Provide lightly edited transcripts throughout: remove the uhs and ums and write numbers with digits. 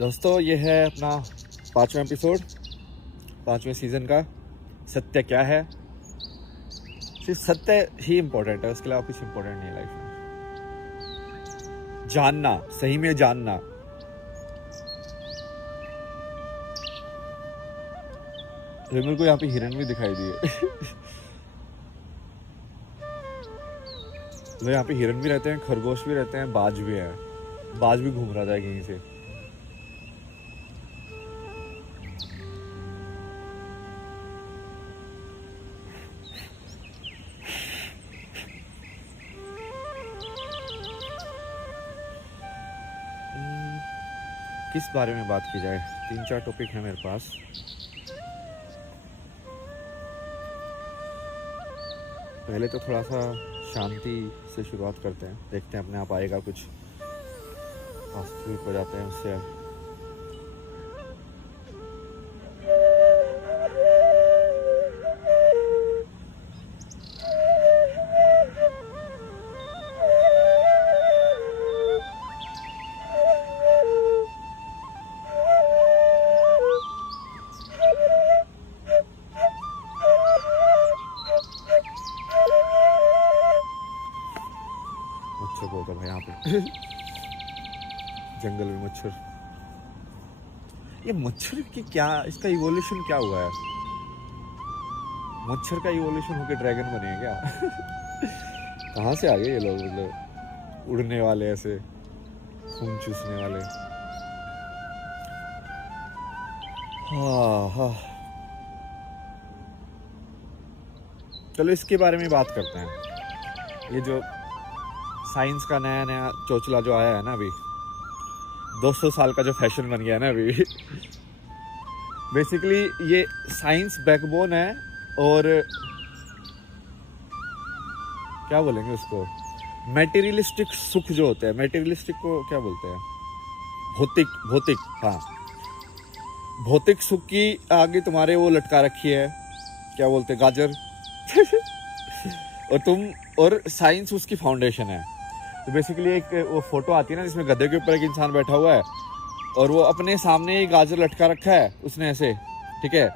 दोस्तों ये है अपना 5वां एपिसोड 5वें सीज़न का। सत्य क्या है? सिर्फ सत्य ही इम्पोर्टेंट है, उसके अलावा कुछ इम्पोर्टेंट नहीं है लाइफ में। जानना, सही में जानना। मेरे को यहाँ पे हिरन भी दिखाई दिए। तो यहाँ पे हिरन भी रहते हैं, खरगोश भी रहते हैं, बाज भी है। बाज भी घूम रहा था कहीं से। किस बारे में बात की जाए? 3-4 टॉपिक है मेरे पास। पहले तो थोड़ा सा शांति से शुरुआत करते हैं, देखते हैं अपने आप आएगा कुछ, वास्तविक हो जाते हैं उससे। मच्छर बहुत है भाई यहाँ पे। जंगल में मच्छर। ये मच्छर की क्या, इसका इवोल्यूशन क्या हुआ है? मच्छर का इवोल्यूशन होकर ड्रैगन बने हैं क्या? कहाँ से आ गए ये लोग? मतलब उड़ने वाले, ऐसे खून चूसने वाले। हाँ। चलो इसके बारे में बात करते हैं। ये जो साइंस का नया नया चोचला जो आया है ना अभी, 200 साल का जो फैशन बन गया है ना अभी। बेसिकली ये साइंस बैकबोन है, और क्या बोलेंगे उसको, मेटेरियलिस्टिक सुख जो होते हैं, मेटेरियलिस्टिक को क्या बोलते हैं? भौतिक। हाँ, भौतिक सुख की आगे तुम्हारे वो लटका रखी है, क्या बोलते हैं, गाजर। और साइंस उसकी फाउंडेशन है। तो बेसिकली एक वो फोटो आती है ना जिसमें गधे के ऊपर एक इंसान बैठा हुआ है, और वो अपने सामने ही गाजर लटका रखा है उसने ऐसे, ठीक है,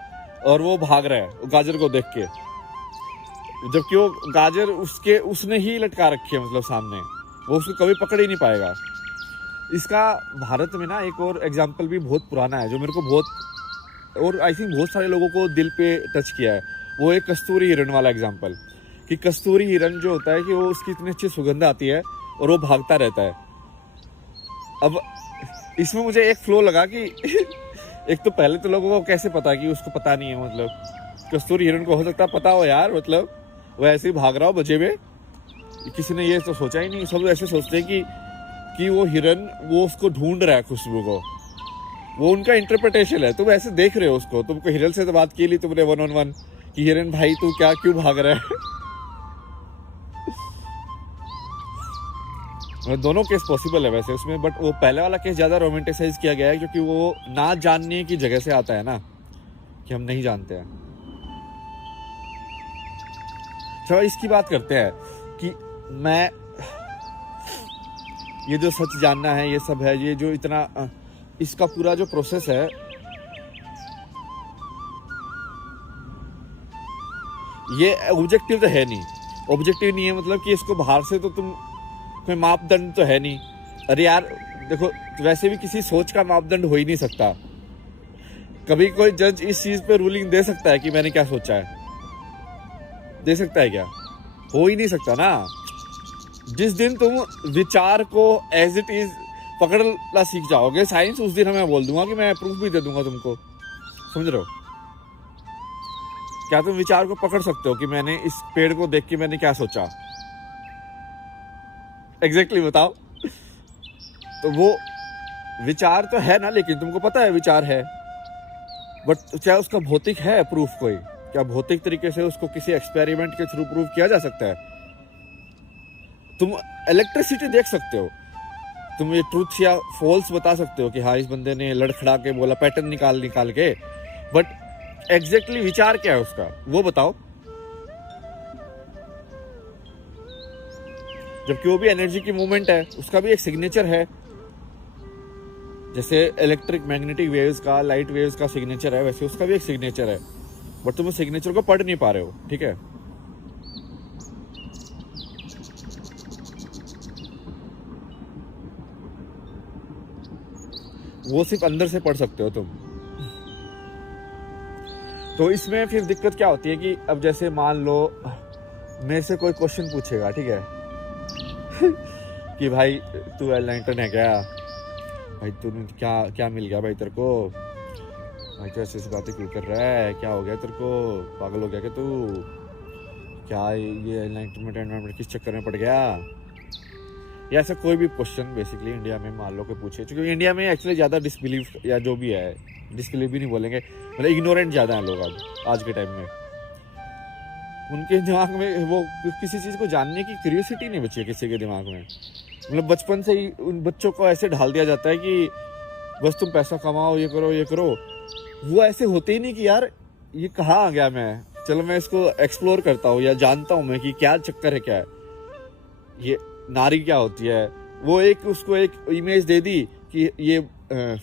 और वो भाग रहा है गाजर को देख के, जबकि वो गाजर उसने ही लटका रखी है, मतलब सामने, वो उसको कभी पकड़ ही नहीं पाएगा। इसका भारत में ना एक और एग्जाम्पल भी बहुत पुराना है, जो मेरे को बहुत, और आई थिंक बहुत सारे लोगों को दिल पे टच किया है। वो एक कस्तूरी हिरण वाला एग्जाम्पल, कि कस्तूरी हिरण जो होता है कि वो उसकी इतनी अच्छी सुगंध आती है और वो भागता रहता है। अब इसमें मुझे एक फ्लो लगा कि एक तो पहले तो लोगों को कैसे पता कि उसको पता नहीं है, मतलब कस्तूरी हिरण को हो सकता पता हो यार, मतलब वो ऐसे ही भाग रहा हो बचे में, किसी ने ये तो सोचा ही नहीं। सब ऐसे सोचते हैं कि वो हिरन वो उसको ढूंढ रहा है, खुशबू को। वो उनका इंटरप्रिटेशन है। तुम ऐसे देख रहे हो उसको, तुमको हिरन से तो बात की ली तुमने 1-on-1 कि हिरन भाई तू क्यों भाग रहा है? दोनों केस पॉसिबल है वैसे उसमें, बट वो पहले वाला केस ज़्यादा रोमांटिसाइज किया गया है, क्योंकि वो ना जानने की जगह से आता है ना, कि हम नहीं जानते हैं। चलो इसकी बात करते हैं कि मैं, ये जो सच जानना है, ये सब है, ये जो इतना, इसका पूरा जो प्रोसेस है, ये ऑब्जेक्टिव तो है नहीं। ऑब्जेक्टिव नहीं है मतलब कि इसको बाहर से तो तुम, कोई मापदंड तो है नहीं। अरे यार देखो, वैसे भी किसी सोच का मापदंड हो ही नहीं सकता। कभी कोई जज इस चीज पे रूलिंग दे सकता है कि मैंने क्या सोचा है? दे सकता है क्या? हो ही नहीं सकता ना। जिस दिन तुम विचार को एज इट इज पकड़ना सीख जाओगे, साइंस, उस दिन मैं बोल दूंगा कि मैं प्रूफ भी दे दूंगा तुमको। समझ रहे हो? क्या तुम विचार को पकड़ सकते हो कि मैंने इस पेड़ को देख के मैंने क्या सोचा? एग्जैक्टली बताओ। तो वो विचार तो है ना, लेकिन तुमको पता है विचार है, बट क्या उसका भौतिक है प्रूफ? कोई क्या भौतिक तरीके से उसको किसी एक्सपेरिमेंट के थ्रू प्रूफ किया जा सकता है? तुम इलेक्ट्रिसिटी देख सकते हो, तुम ये ट्रूथ या फॉल्स बता सकते हो कि हाँ इस बंदे ने लड़खड़ा के बोला, पैटर्न निकाल के, बट एग्जैक्टली विचार क्या है उसका, वो बताओ। जबकि वो भी एनर्जी की मूवमेंट है, उसका भी एक सिग्नेचर है। जैसे इलेक्ट्रिक मैग्नेटिक वेव्स का, लाइट वेव्स का सिग्नेचर है, वैसे उसका भी एक सिग्नेचर है, बट तुम उस सिग्नेचर को पढ़ नहीं पा रहे हो, ठीक है। वो सिर्फ अंदर से पढ़ सकते हो तुम। तो इसमें फिर दिक्कत क्या होती है कि अब जैसे मान लो मेरे से कोई क्वेश्चन पूछेगा, ठीक है कि भाई तू एनलाइटन है क्या, भाई तूने क्या क्या मिल गया भाई तेरे को, भाई तो ऐसी बातें क्यों कर रहा है, क्या हो गया तेरे को, पागल हो गया क्या तू, क्या ये एनलाइटनमेंट किस चक्कर में पड़ गया, या ऐसा कोई भी क्वेश्चन बेसिकली इंडिया में मान लो कि पूछे। क्योंकि इंडिया में एक्चुअली ज़्यादा डिसबिलीव या जो भी है, डिसबिलीव भी नहीं बोलेंगे, मतलब इग्नोरेंट ज़्यादा हैं लोग अब आज के टाइम में। उनके दिमाग में वो किसी चीज़ को जानने की क्यूरियोसिटी नहीं बची है किसी के दिमाग में। मतलब बचपन से ही उन बच्चों को ऐसे ढाल दिया जाता है कि बस तुम पैसा कमाओ, ये करो ये करो। वो ऐसे होते ही नहीं कि यार ये कहाँ आ गया मैं, चलो मैं इसको एक्सप्लोर करता हूँ या जानता हूँ मैं कि क्या चक्कर है, क्या है ये नारी क्या होती है। वो एक उसको एक इमेज दे दी कि ये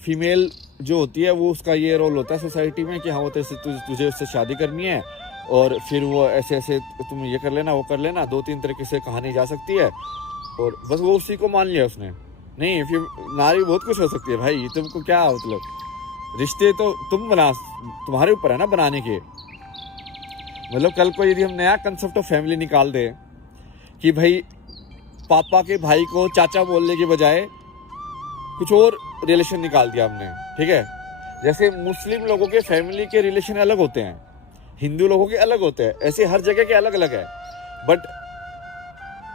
फीमेल जो होती है वो उसका ये रोल होता है सोसाइटी में कि हाँ वो तुझे उससे शादी करनी है और फिर वो ऐसे ऐसे तुम ये कर लेना वो कर लेना, 2-3 तरीके से कहानी जा सकती है और बस वो उसी को मान लिया उसने। नहीं, फिर नारी बहुत कुछ हो सकती है भाई, तुमको क्या मतलब, रिश्ते तो तुम बना, तुम्हारे ऊपर है ना बनाने के। मतलब कल को यदि हम नया कंसेप्ट ऑफ फैमिली निकाल दे कि भाई पापा के भाई को चाचा बोलने के बजाय कुछ और रिलेशन निकाल दिया हमने, ठीक है। जैसे मुस्लिम लोगों के फैमिली के रिलेशन अलग होते हैं, हिंदू लोगों के अलग होते हैं, ऐसे हर जगह के अलग अलग है। बट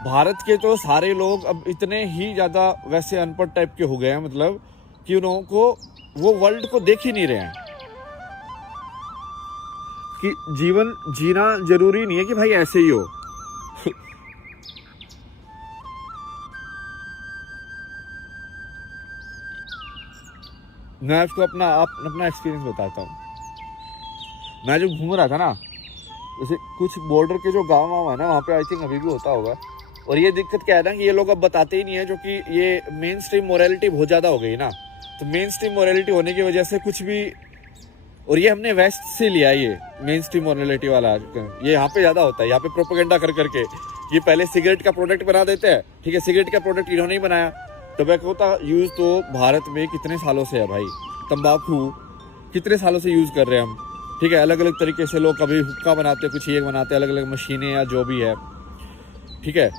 भारत के तो सारे लोग अब इतने ही ज़्यादा वैसे अनपढ़ टाइप के हो गए हैं, मतलब कि उन लोगों को वो वर्ल्ड को देख ही नहीं रहे हैं कि जीवन जीना जरूरी नहीं है कि भाई ऐसे ही हो। मैं आपको अपना एक्सपीरियंस बताता हूँ। मैं जो घूम रहा था ना, जैसे कुछ बॉर्डर के जो गाँव वाँव है ना, वहाँ पे आई थिंक अभी भी होता होगा। और ये दिक्कत क्या है ना कि ये लोग अब बताते ही नहीं है, जो कि ये मेन स्ट्रीम मोरालिटी बहुत ज़्यादा हो गई ना। तो मेन स्ट्रीम मोरालिटी होने की वजह से कुछ भी, और ये हमने वेस्ट से लिया, ये मेन स्ट्रीम मोरालिटी वाला ये यहाँ पे ज़्यादा होता है। यहाँ पे प्रोपेगेंडा कर करके ये पहले सिगरेट का प्रोडक्ट बना देते हैं, ठीक है। सिगरेट का प्रोडक्ट इन्होंने ही बनाया। टोबैको का यूज़ तो भारत में कितने सालों से है भाई, तंबाकू कितने सालों से यूज़ कर रहे हैं हम, ठीक है। अलग अलग तरीके से लोग कभी हुक्का बनाते, कुछ ये बनाते, अलग अलग मशीनें या जो भी है, ठीक है।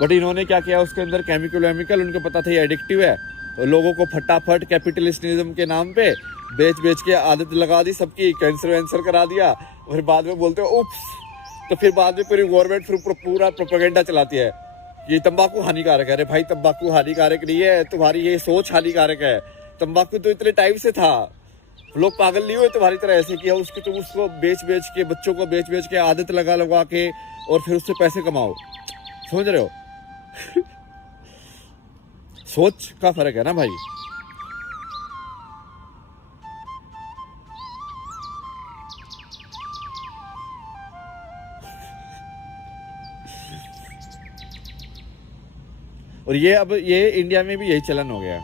बट इन्होंने क्या किया, उसके अंदर केमिकल उनको पता था ये एडिक्टिव है, तो लोगों को फटाफट कैपिटलिस्टिज्म के नाम पे बेच के आदत लगा दी सबकी, कैंसर वैंसर करा दिया। और बाद में बोलते हो उप्स, तो फिर बाद में पूरी गवर्नमेंट पूरा प्रोपेगेंडा चलाती है ये तंबाकू हानिकारक है। अरे भाई तंबाकू हानिकारक नहीं है, तुम्हारी ये सोच हानिकारक है। तंबाकू तो इतने टाइम से था, लोग पागल नहीं हुए तुम्हारी तरह ऐसे किया उसकी, तुम उसको बेच के बच्चों को बेच के आदत लगा के और फिर उससे पैसे कमाओ, समझ रहे हो। सोच का फर्क है ना भाई। और ये अब ये इंडिया में भी यही चलन हो गया है।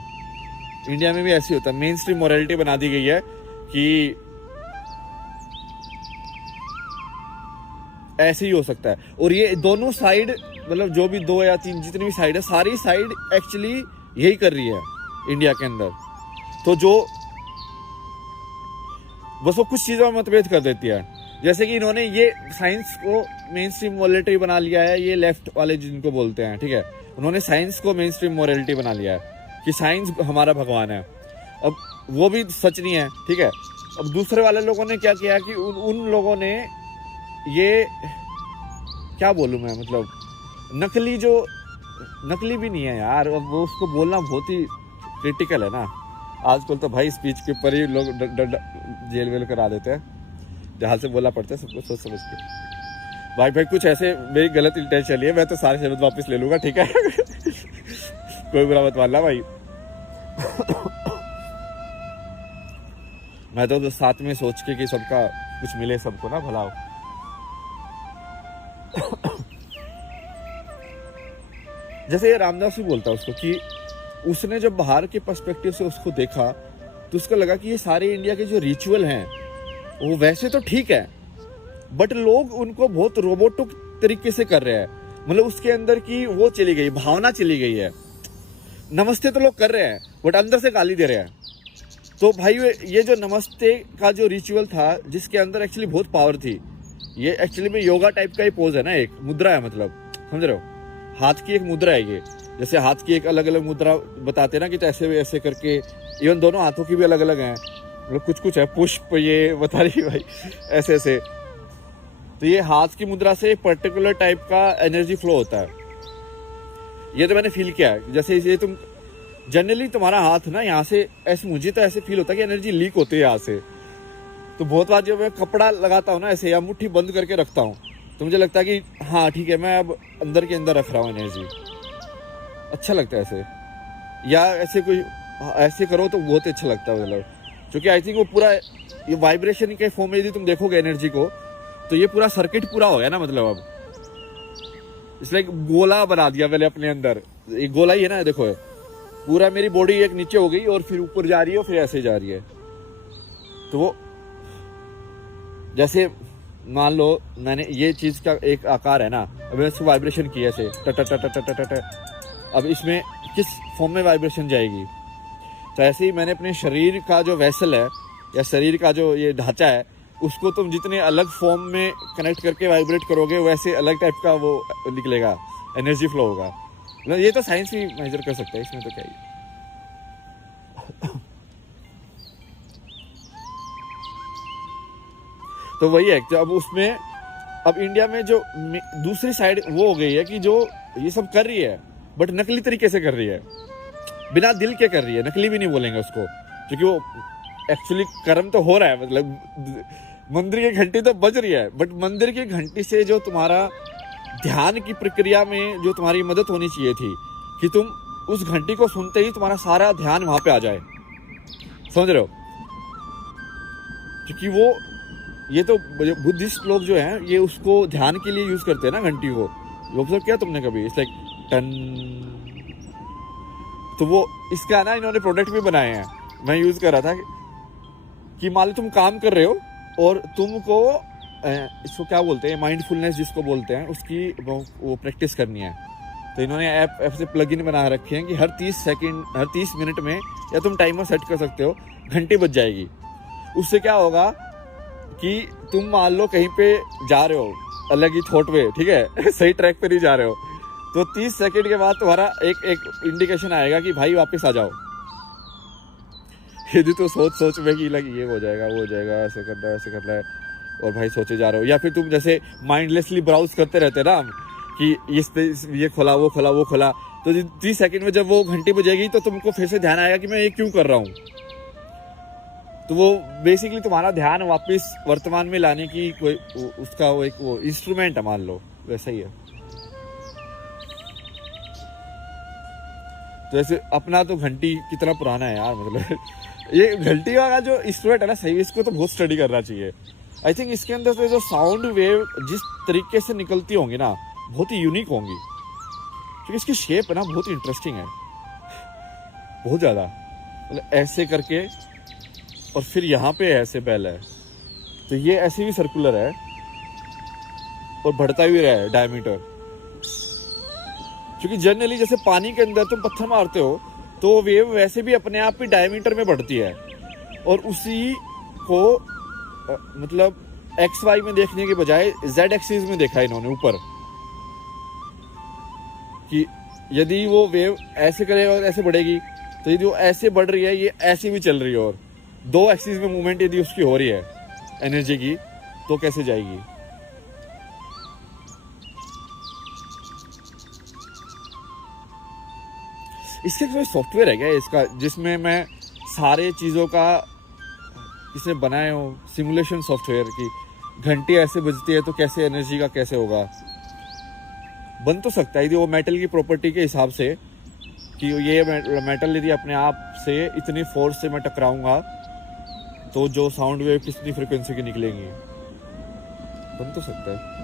इंडिया में भी ऐसी होता है, मेन स्ट्रीम मोरालिटी बना दी गई है कि ऐसे ही हो सकता है। और ये दोनों साइड, मतलब जो भी 2 या 3 जितनी भी साइड है, सारी साइड एक्चुअली यही कर रही है इंडिया के अंदर। तो जो बस वो कुछ चीज़ों में मतभेद कर देती है। जैसे कि इन्होंने ये साइंस को मेन स्ट्रीम मोरालिटी बना लिया है, ये लेफ्ट वाले जिनको बोलते हैं, ठीक है। उन्होंने साइंस को मेन स्ट्रीम मोरालिटी बना लिया है कि साइंस हमारा भगवान है। अब वो भी सच नहीं है, ठीक है। अब दूसरे वाले लोगों ने क्या किया कि उन लोगों ने ये, क्या बोलूँ मैं, मतलब नकली भी नहीं है यार, अब वो उसको बोलना बहुत ही क्रिटिकल है ना। आजकल तो भाई स्पीच के ऊपर ही लोग जेल वेल करा देते हैं, जहाँ से बोला पड़ता है सबको सोच समझ के। भाई कुछ ऐसे मेरी गलत इंटेंशन है, मैं तो सारे शब्द वापस ले लूंगा, ठीक है। कोई बुरा मत मानना भाई। मैं तो साथ में सोच के कि सबका कुछ मिले, सबको ना भला हो। जैसे ये रामदास भी बोलता है उसको कि उसने जब बाहर के पर्सपेक्टिव से उसको देखा तो उसको लगा कि ये सारे इंडिया के जो रिचुअल हैं वो वैसे तो ठीक है, बट लोग उनको बहुत रोबोटिक तरीके से कर रहे हैं। मतलब उसके अंदर की वो चली गई, भावना चली गई है। नमस्ते तो लोग कर रहे हैं बट अंदर से गाली दे रहे हैं। तो भाई ये जो नमस्ते का जो रिचुअल था, जिसके अंदर एक्चुअली बहुत पावर थी, ये एक्चुअली में योगा टाइप का ही पोज है ना, एक मुद्रा है, मतलब समझ रहे हो, हाथ की एक मुद्रा है ये। जैसे हाथ की एक अलग अलग मुद्रा बताते हैं ना कि ऐसे ऐसे करके, इवन दोनों हाथों की भी अलग अलग हैं, मतलब कुछ कुछ है, पुष्प ये बता रही भाई, ऐसे ऐसे। तो ये हाथ की मुद्रा से एक पर्टिकुलर टाइप का एनर्जी फ्लो होता है। ये तो मैंने फील किया है। जैसे ये तुम जनरली तुम्हारा हाथ ना यहाँ से ऐसे, मुझे तो ऐसे फील होता है कि एनर्जी लीक होती है यहाँ से। तो बहुत बार जब मैं कपड़ा लगाता हूँ ना ऐसे, या मुट्ठी बंद करके रखता हूँ, तो मुझे लगता है कि हाँ ठीक है, मैं अब अंदर के अंदर रख रहा हूँ एनर्जी। अच्छा लगता है ऐसे, या ऐसे कोई ऐसे करो तो बहुत अच्छा लगता है। मतलब क्योंकि आई थिंक वो पूरा ये वाइब्रेशन के फॉर्म में यदि तुम देखोगे एनर्जी को, तो ये पूरा सर्किट पूरा हो गया ना। मतलब अब इसमें एक गोला बना दिया मैंने अपने अंदर, एक गोला ही है ना, देखो पूरा मेरी बॉडी एक नीचे हो गई और फिर ऊपर जा रही है और फिर ऐसे जा रही है। तो वो जैसे मान लो मैंने ये चीज का एक आकार है ना, अब इसको वाइब्रेशन किया ऐसे ट ट ट ट ट ट, अब इसमें किस फॉर्म में वाइब्रेशन जाएगी। तो ऐसे ही मैंने अपने शरीर का जो वेसल है या शरीर का जो ये ढांचा है, उसको तुम जितने अलग फॉर्म में कनेक्ट करके वाइब्रेट करोगे, वैसे अलग टाइप का वो निकलेगा, एनर्जी फ्लो होगा। मतलब ये तो साइंस ही मेजर कर सकता है, इसमें तो क्या ही। तो वही है, अब उसमें अब इंडिया में जो दूसरी साइड वो हो गई है कि जो ये सब कर रही है बट नकली तरीके से कर रही है, बिना दिल के कर रही है। नकली भी नहीं बोलेंगे उसको, क्योंकि वो एक्चुअली कर्म तो हो रहा है। मतलब मंदिर की घंटी तो बज रही है, बट मंदिर की घंटी से जो तुम्हारा ध्यान की प्रक्रिया में जो तुम्हारी मदद होनी चाहिए थी कि तुम उस घंटी को सुनते ही तुम्हारा सारा ध्यान वहां पे आ जाए, समझ रहे हो। क्योंकि वो ये तो बुद्धिस्ट लोग जो हैं ये उसको ध्यान के लिए यूज करते हैं ना घंटी को। ऑब्जर्व किया तुमने कभी? It's like ton. तो वो इसका ना इन्होंने प्रोडक्ट भी बनाए हैं, मैं यूज कर रहा था कि मान लो तुम काम कर रहे हो और तुमको इसको क्या बोलते हैं, माइंडफुलनेस जिसको बोलते हैं, उसकी वो प्रैक्टिस करनी है। तो इन्होंने ऐप से प्लगइन बना रखे हैं कि हर 30 सेकंड, हर 30 मिनट में, या तुम टाइमर सेट कर सकते हो, घंटी बज जाएगी। उससे क्या होगा कि तुम मान लो कहीं पे जा रहे हो अलग ही थॉट में, ठीक है सही ट्रैक पे नहीं जा रहे हो, तो 30 सेकंड के बाद तुम्हारा एक इंडिकेशन आएगा कि भाई वापस आ जाओ। यदि तो सोच में कि लग ये हो जाएगा, वो हो जाएगा, ऐसे करना है, ऐसे करना है, और भाई सोचे जा रहे हो। या फिर तुम जैसे माइंडलेसली ब्राउज करते रहते ना कि ये खोला, वो खोला, वो खोला, तो 30 सेकंड में जब वो घंटी बजेगी तो तुमको फिर से ध्यान आएगा कि मैं ये क्यों कर रहा हूँ। तो वो बेसिकली तुम्हारा ध्यान वापस वर्तमान में लाने की कोई उसका वो एक वो इंस्ट्रूमेंट है, मान लो वैसा ही है। तो ऐसे अपना तो घंटी कितना पुराना है यार, मतलब ये घंटी का जो इंस्ट्रूमेंट है ना, सही इसको तो बहुत स्टडी करना चाहिए। आई थिंक इसके अंदर से जो साउंड वेव जिस तरीके से निकलती होंगी ना, बहुत ही यूनिक होंगी, क्योंकि इसकी शेप है ना बहुत इंटरेस्टिंग है, बहुत ज्यादा। मतलब ऐसे करके और फिर यहाँ पे ऐसे बेल है, तो ये ऐसे भी सर्कुलर है और बढ़ता भी रहा है डायमीटर। क्योंकि जनरली जैसे पानी के अंदर तुम पत्थर मारते हो तो वेव वैसे भी अपने आप ही डायमीटर में बढ़ती है, और उसी को मतलब XY में देखने के बजाय Z एक्सिस में देखा इन्होंने ऊपर, कि यदि वो वेव ऐसे करेगा और ऐसे बढ़ेगी, तो यदि वो ऐसे बढ़ रही है, ये ऐसे भी चल रही है, और 2 एक्सिस में मूवमेंट यदि उसकी हो रही है एनर्जी की, तो कैसे जाएगी। इसके कोई सॉफ्टवेयर है क्या इसका, जिसमें मैं सारे चीज़ों का इसने बनाए हो, सिमुलेशन सॉफ्टवेयर की घंटी ऐसे बजती है तो कैसे एनर्जी का कैसे होगा। बन तो सकता है यदि वो मेटल की प्रॉपर्टी के हिसाब से, कि ये मेटल यदि अपने आप से इतनी फोर्स से मैं टकराऊंगा तो जो साउंड वेव कितनी फ्रिक्वेंसी की निकलेंगी, बन तो सकता है।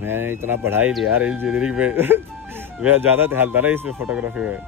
मैं इतना पढ़ा ही लिया यार इंजीनियरिंग में मेरा ज़्यादा ध्यान था ना इसमें फोटोग्राफी में।